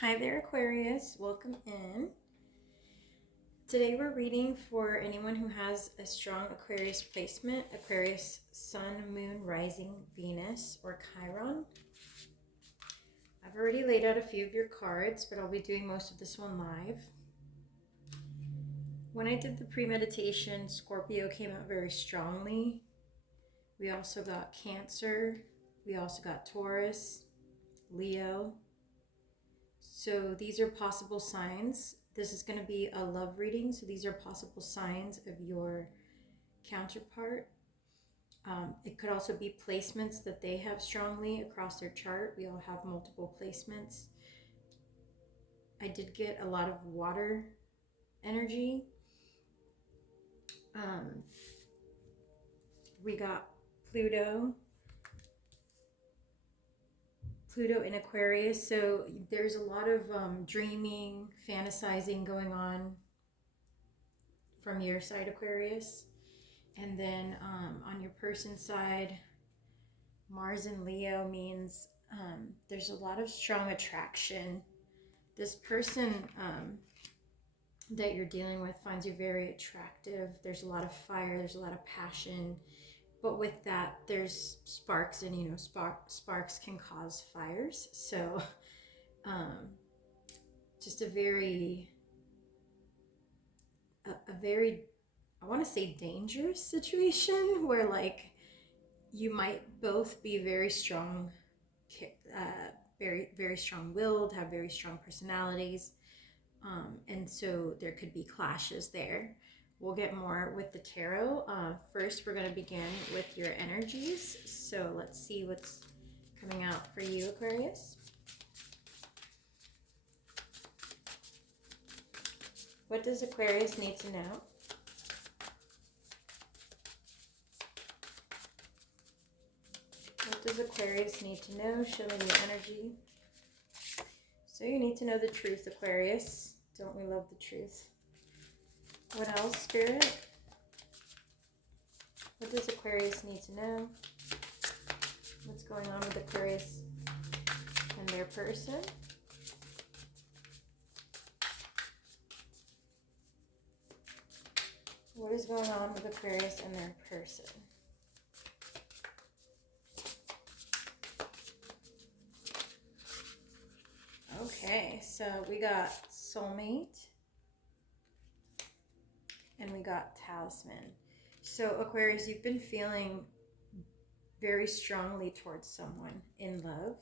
Hi there, Aquarius. Welcome in. Today we're reading for anyone who has a strong Aquarius placement, Aquarius Sun, Moon, Rising, Venus, or Chiron. I've already laid out a few of your cards, but I'll be doing most of this one live. When I did the premeditation, Scorpio came out very strongly. We also got Cancer. We also got Taurus, Leo. So these are possible signs. This is going to be a love reading. So these are possible signs of your counterpart. It could also be placements that they have strongly across their chart. We all have multiple placements. I did get a lot of water energy. We got Pluto in Aquarius. So there's a lot of dreaming, fantasizing going on from your side, Aquarius. And then on your person side, Mars in Leo means there's a lot of strong attraction. This person that you're dealing with finds you very attractive. There's a lot of fire, there's a lot of passion. But with that, there's sparks, and you know, sparks can cause fires. So just a very, I want to say dangerous situation where like you might both be very strong, very strong-willed, have very strong personalities, and so there could be clashes there. We'll get more with the tarot. First, we're going to begin with your energies. So let's see what's coming out for you, Aquarius. What does Aquarius need to know? What does Aquarius need to know? Show me the energy. So you need to know the truth, Aquarius. Don't we love the truth? What else, Spirit? What does Aquarius need to know? What's going on with Aquarius and their person? What is going on with Aquarius and their person? Okay, so we got soulmate and we got talisman. So Aquarius, you've been feeling very strongly towards someone in love.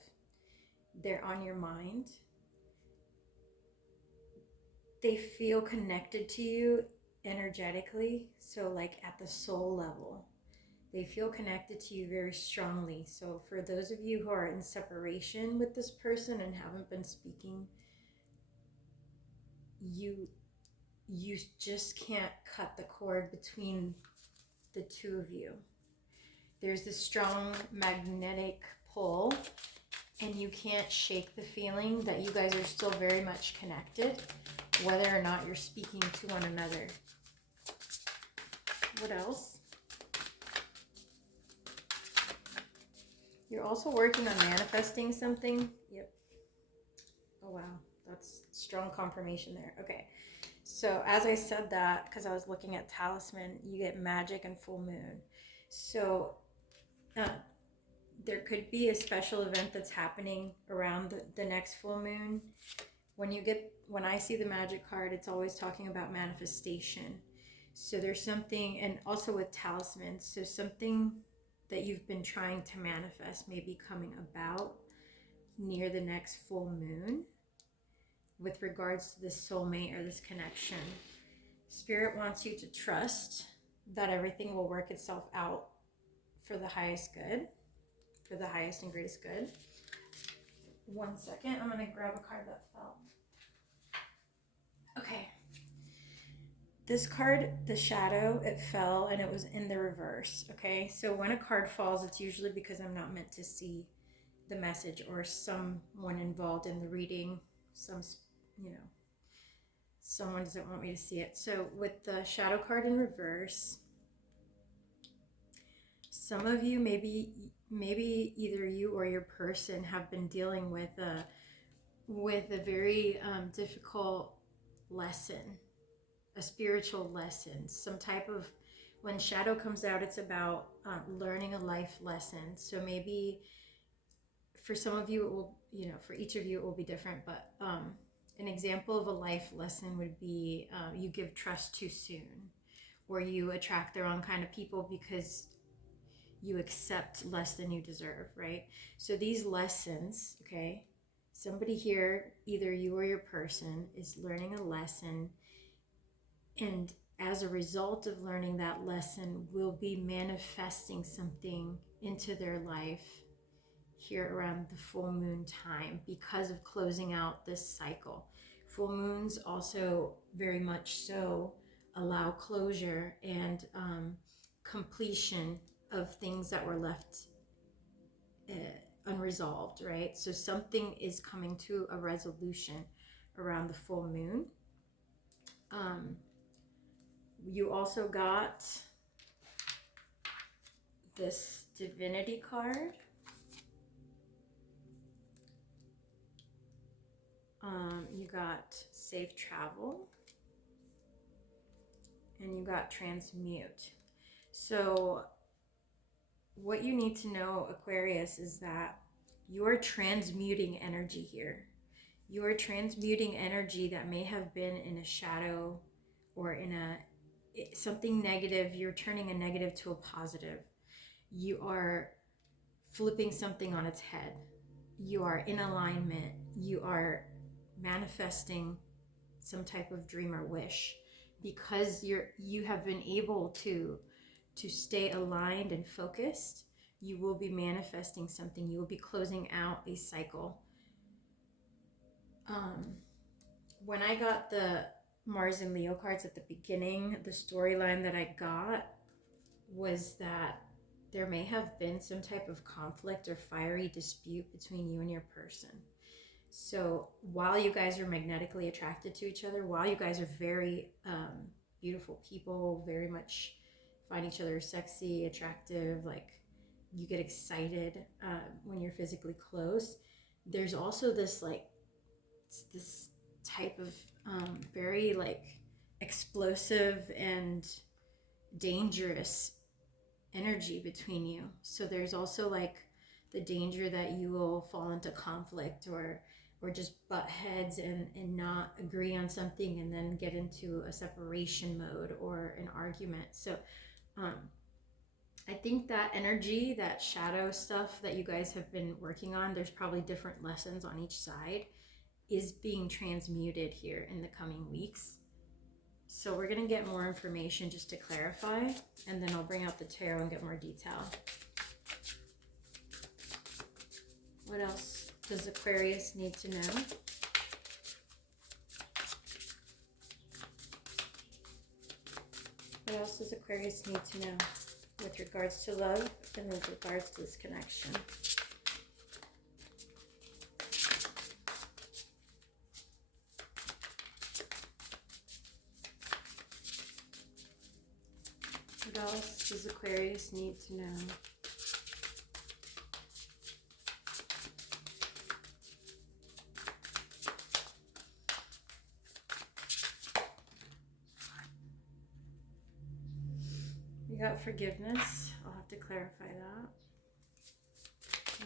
They're on your mind. They feel connected to you energetically, so like at the soul level. They feel connected to you very strongly. So for those of you who are in separation with this person and haven't been speaking, you just can't cut the cord between the two of you. There's this strong magnetic pull, and you can't shake the feeling that you guys are still very much connected, whether or not you're speaking to one another. What else? You're also working on manifesting something. Yep. Oh, wow. That's strong confirmation there. Okay. So as I said that, because I was looking at talisman, you get magic and full moon. So there could be a special event that's happening around the next full moon. When I see the magic card, it's always talking about manifestation. So there's something, and also with talisman, so something that you've been trying to manifest may be coming about near the next full moon with regards to this soulmate or this connection. Spirit wants you to trust that everything will work itself out for the highest good, for the highest and greatest good. 1 second, I'm going to grab a card that fell. Okay. This card, the shadow, it fell and it was in the reverse, okay? So when a card falls, it's usually because I'm not meant to see the message or someone involved in the reading, someone doesn't want me to see it. So with the shadow card in reverse, some of you, maybe either you or your person have been dealing with with a very difficult lesson, a spiritual lesson, some type of, when shadow comes out, it's about learning a life lesson. So maybe for some of you, it will, for each of you, it will be different, but an example of a life lesson would be you give trust too soon, or you attract the wrong kind of people because you accept less than you deserve, right? So these lessons, okay, somebody here, either you or your person, is learning a lesson, and as a result of learning that lesson, will be manifesting something into their life here around the full moon time because of closing out this cycle. Full moons also very much so allow closure and completion of things that were left unresolved, right? So something is coming to a resolution around the full moon. You also got this divinity card. You got safe travel, and you got transmute. So what you need to know, Aquarius, is that you are transmuting energy here. You are transmuting energy that may have been in a shadow or in something negative. You're turning a negative to a positive. You are flipping something on its head. You are in alignment. You are manifesting some type of dream or wish because you have been able to stay aligned and focused. You will be manifesting something. You will be closing out a cycle. When I got the Mars and Leo cards at the beginning, the storyline that I got was that there may have been some type of conflict or fiery dispute between you and your person. So while you guys are magnetically attracted to each other, while you guys are very beautiful people, very much find each other sexy, attractive, like you get excited when you're physically close, there's also this type of very like explosive and dangerous energy between you. So there's also like the danger that you will fall into conflict or just butt heads and not agree on something and then get into a separation mode or an argument. So I think that energy, that shadow stuff that you guys have been working on, there's probably different lessons on each side, is being transmuted here in the coming weeks. So we're going to get more information just to clarify, and then I'll bring out the tarot and get more detail. What else does Aquarius need to know? What else does Aquarius need to know with regards to love and with regards to this connection? What else does Aquarius need to know? We got forgiveness. I'll have to clarify that.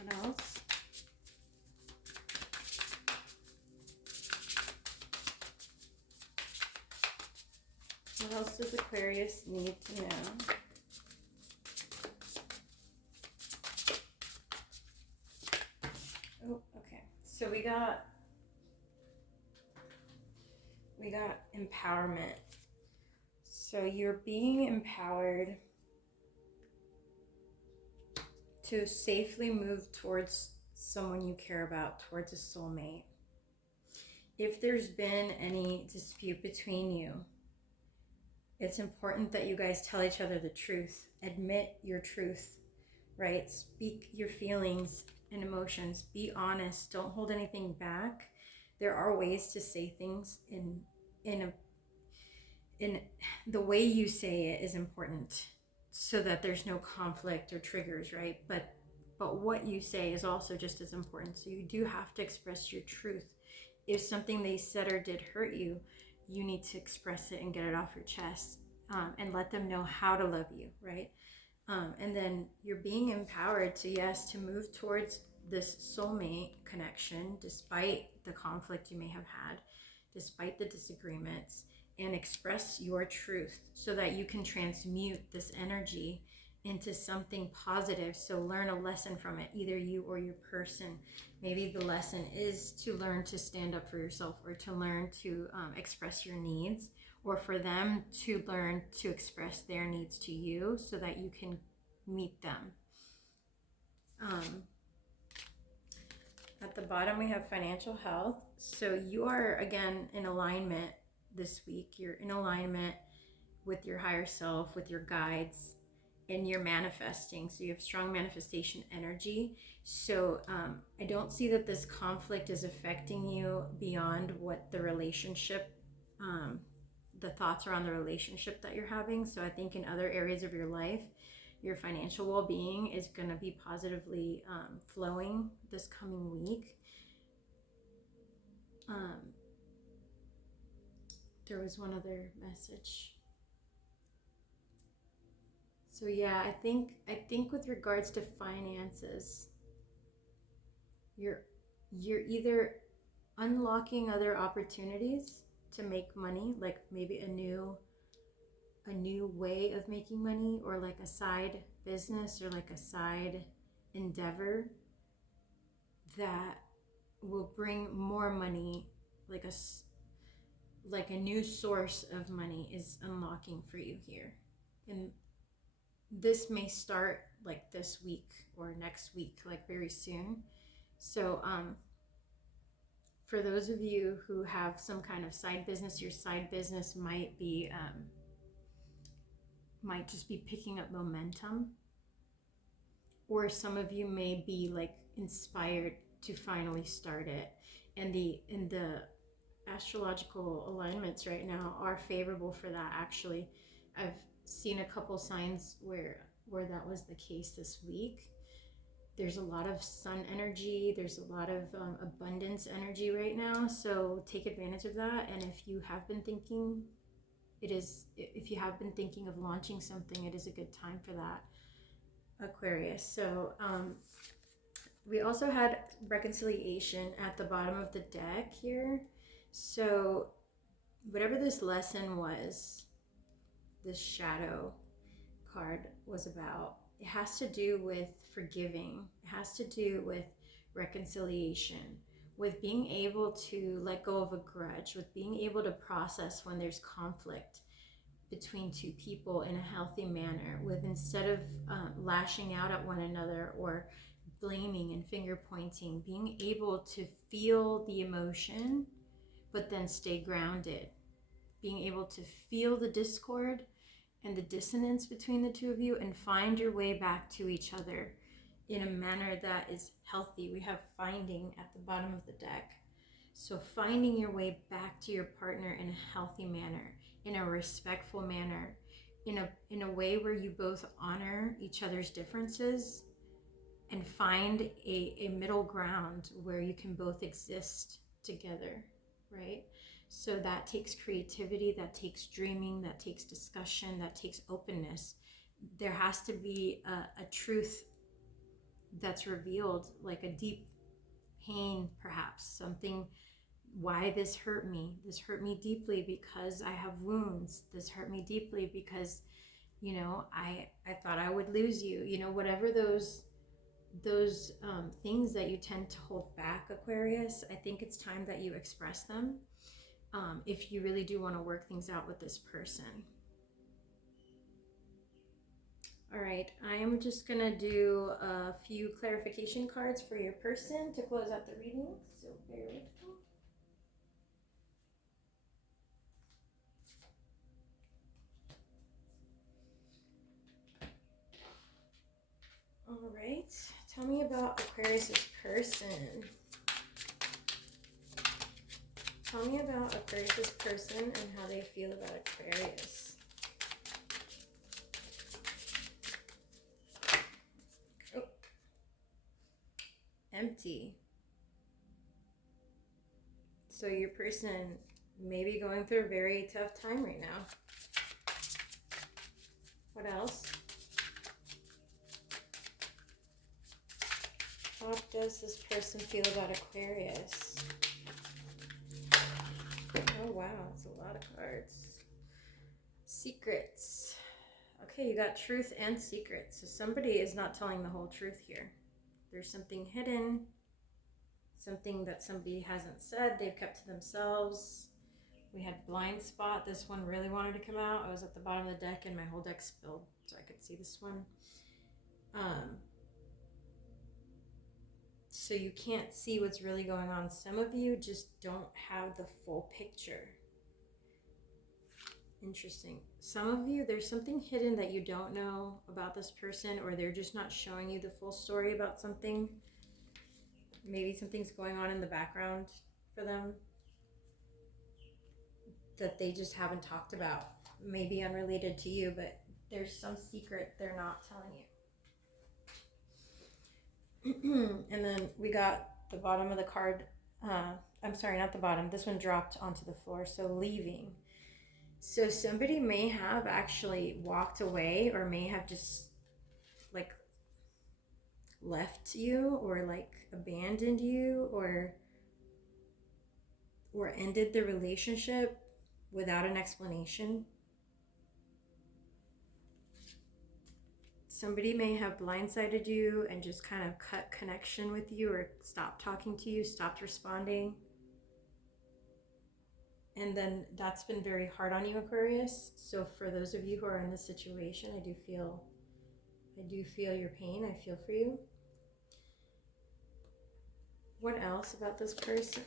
What else? What else does Aquarius need to know? Oh, okay. So we got empowerment. So you're being empowered to safely move towards someone you care about, towards a soulmate. If there's been any dispute between you, it's important that you guys tell each other the truth. Admit your truth, right? Speak your feelings and emotions. Be honest. Don't hold anything back. There are ways to say things in the way you say it is important so that there's no conflict or triggers, right? But what you say is also just as important. So you do have to express your truth. if something they said or did hurt you, you need to express it and get it off your chest, and let them know how to love you, right? And then you're being empowered to, yes, to move towards this soulmate connection, despite the conflict you may have had, despite the disagreements, and express your truth so that you can transmute this energy into something positive. So learn a lesson from it, either you or your person. Maybe the lesson is to learn to stand up for yourself, or to learn to express your needs, or for them to learn to express their needs to you so that you can meet them. At the bottom, we have financial health. So you are, again, in alignment this week. You're in alignment with your higher self, with your guides, and you're manifesting. So you have strong manifestation energy. So I don't see that this conflict is affecting you beyond what the relationship, the thoughts around the relationship that you're having. So I think in other areas of your life, your financial well-being is going to be positively flowing this coming week. There was one other message. So yeah, I think with regards to finances, you're either unlocking other opportunities to make money, like maybe a new way of making money, or like a side business, or like a side endeavor that will bring more money, like a new source of money is unlocking for you here. And this may start like this week or next week, like very soon. So for those of you who have some kind of side business, your side business might just be picking up momentum, or some of you may be like inspired to finally start it. And the astrological alignments right now are favorable for that. Actually, I've seen a couple signs where that was the case this week. There's a lot of sun energy, there's a lot of abundance energy right now, so take advantage of that. And if you have been thinking of launching something, it is a good time for that, Aquarius. So we also had reconciliation at the bottom of the deck here. So whatever this lesson was, this shadow card was about, it has to do with forgiving. It has to do with reconciliation, with being able to let go of a grudge, with being able to process when there's conflict between two people in a healthy manner, with, instead of lashing out at one another or blaming and finger pointing, being able to feel the emotion but then stay grounded, being able to feel the discord and the dissonance between the two of you and find your way back to each other in a manner that is healthy. We have finding at the bottom of the deck. So finding your way back to your partner in a healthy manner, in a respectful manner, in a way where you both honor each other's differences and find a middle ground where you can both exist together, right? So that takes creativity, that takes dreaming, that takes discussion, that takes openness. There has to be a truth that's revealed, like a deep pain, perhaps, something, why this hurt me. This hurt me deeply because I have wounds. This hurt me deeply because, I thought I would lose you. Whatever those things that you tend to hold back, Aquarius, I think it's time that you express them. If you really do want to work things out with this person. All right, I am just going to do a few clarification cards for your person to close out the reading, so bear with me. All right, tell me about Aquarius's person. Tell me about Aquarius's person and how they feel about Aquarius. Oh. Empty. So your person may be going through a very tough time right now. What else? How does this person feel about Aquarius? Oh wow, that's a lot of cards. Secrets. Okay, you got truth and secrets. So somebody is not telling the whole truth here. There's something hidden, something that somebody hasn't said, they've kept to themselves. We had blind spot. This one really wanted to come out. I was at the bottom of the deck and my whole deck spilled so I could see this one. So you can't see what's really going on. Some of you just don't have the full picture. Interesting. Some of you, there's something hidden that you don't know about this person, or they're just not showing you the full story about something. Maybe something's going on in the background for them that they just haven't talked about. Maybe unrelated to you, but there's some secret they're not telling you. And then we got the bottom of the card. I'm sorry, not the bottom. This one dropped onto the floor. So leaving. So somebody may have actually walked away, or may have just like left you, or like abandoned you, or ended the relationship without an explanation. Somebody may have blindsided you and just kind of cut connection with you, or stopped talking to you, stopped responding. And then that's been very hard on you, Aquarius. So for those of you who are in this situation, I do feel your pain. I feel for you. What else about this person?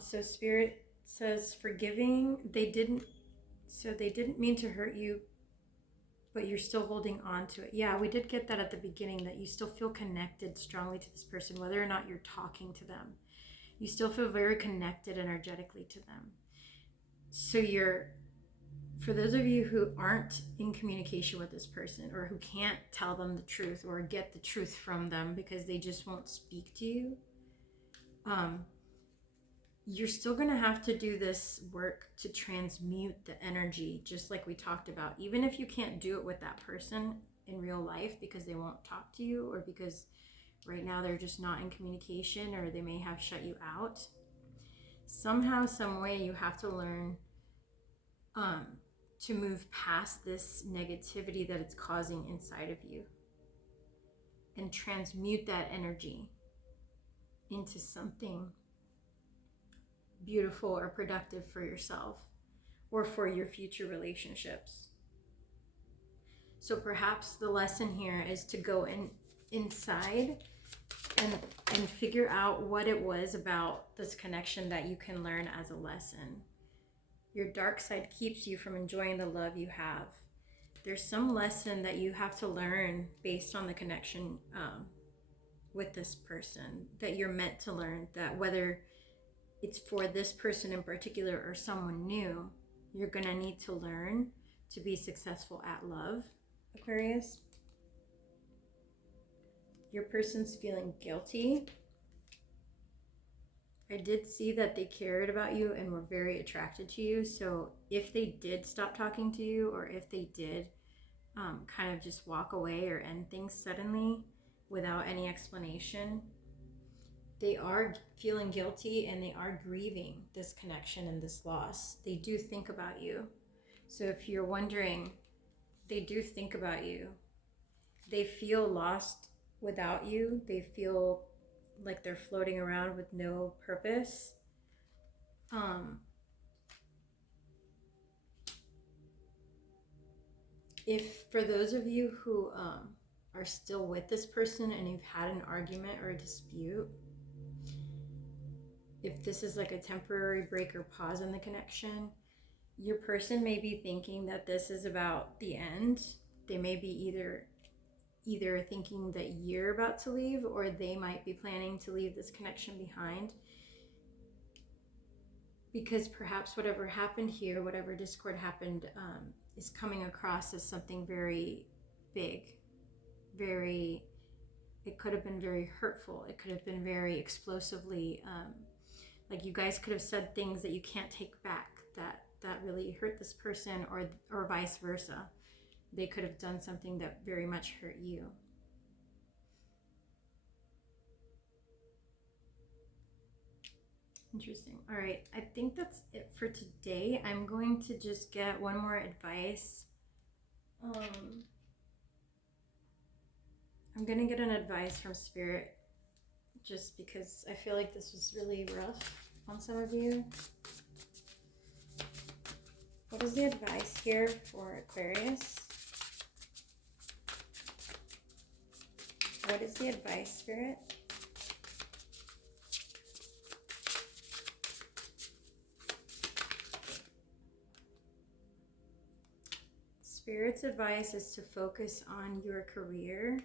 So Spirit says forgiving. They didn't mean to hurt you, but you're still holding on to it. Yeah, we did get that at the beginning, that you still feel connected strongly to this person, whether or not you're talking to them. You still feel very connected energetically to them. So for those of you who aren't in communication with this person, or who can't tell them the truth or get the truth from them because they just won't speak to you, you're still going to have to do this work to transmute the energy, just like we talked about. Even if you can't do it with that person in real life because they won't talk to you, or because right now they're just not in communication, or they may have shut you out. Somehow, some way, you have to learn to move past this negativity that it's causing inside of you, and transmute that energy into something beautiful or productive for yourself or for your future relationships. So perhaps the lesson here is to go inside and figure out what it was about this connection that you can learn as a lesson. Your dark side keeps you from enjoying the love you have. There's some lesson that you have to learn based on the connection with this person, that you're meant to learn, that whether it's for this person in particular or someone new, you're going to need to learn to be successful at love, Aquarius. Your person's feeling guilty. I did see that they cared about you and were very attracted to you. So if they did stop talking to you, or if they did kind of just walk away or end things suddenly without any explanation, they are feeling guilty and they are grieving this connection and this loss. They do think about you. So if you're wondering, they do think about you. They feel lost without you. They feel like they're floating around with no purpose. If for those of you who are still with this person and you've had an argument or a dispute, if this is like a temporary break or pause in the connection, your person may be thinking that this is about the end. They may be either thinking that you're about to leave, or they might be planning to leave this connection behind, because perhaps whatever happened here, whatever discord happened, is coming across as something very big, very It could have been very hurtful. It could have been very explosively, like you guys could have said things that you can't take back that really hurt this person, or vice versa. They could have done something that very much hurt you. Interesting. All right, I think that's it for today. I'm going to just get one more advice. I'm gonna get an advice from Spirit, just because I feel like this was really rough on some of you. What is the advice here for Aquarius? What is the advice, Spirit? Spirit's advice is to focus on your career.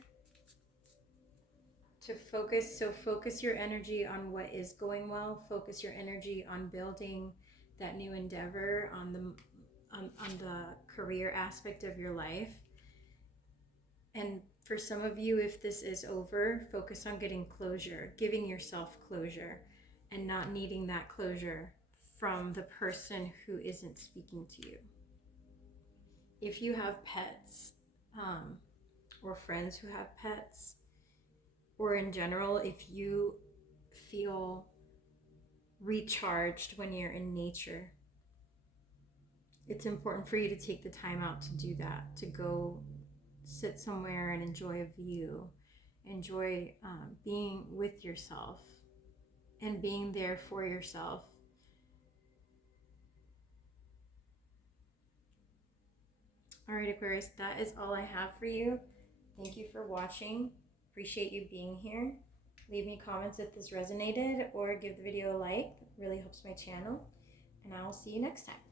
Focus your energy on what is going well. Focus your energy on building that new endeavor, on the career aspect of your life. And for some of you, if this is over, focus on getting closure, giving yourself closure, and not needing that closure from the person who isn't speaking to you. If you have pets, or friends who have pets, or in general, if you feel recharged when you're in nature, it's important for you to take the time out to do that, to go sit somewhere and enjoy a view, enjoy being with yourself and being there for yourself. All right, Aquarius, that is all I have for you. Thank you for watching. Appreciate you being here. Leave me comments if this resonated, or give the video a like. It really helps my channel. And I will see you next time.